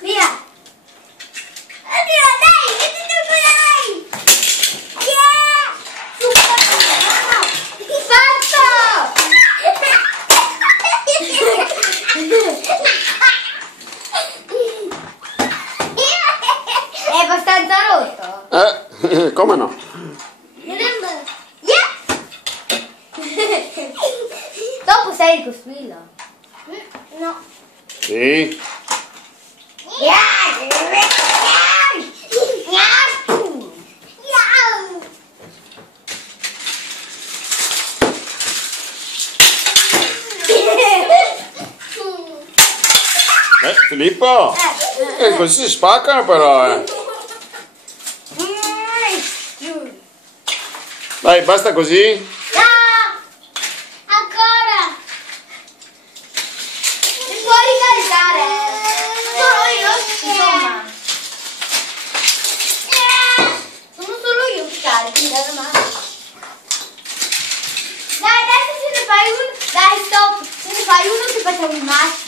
Via. Via, dai, che ti devo dai? Yeah! Fatto! È abbastanza rotto. Come no? Yeah! Dopo sai ricostruirlo? No. Sì. Filippo! Così si spaccano però, Dai, basta così? No! Ancora! Si può ricaricare? Solo io? Insomma. Sono solo io che carichi, dai, adesso se ne fai uno. Dai, stop! Se ne fai uno ti facciamo il maschio.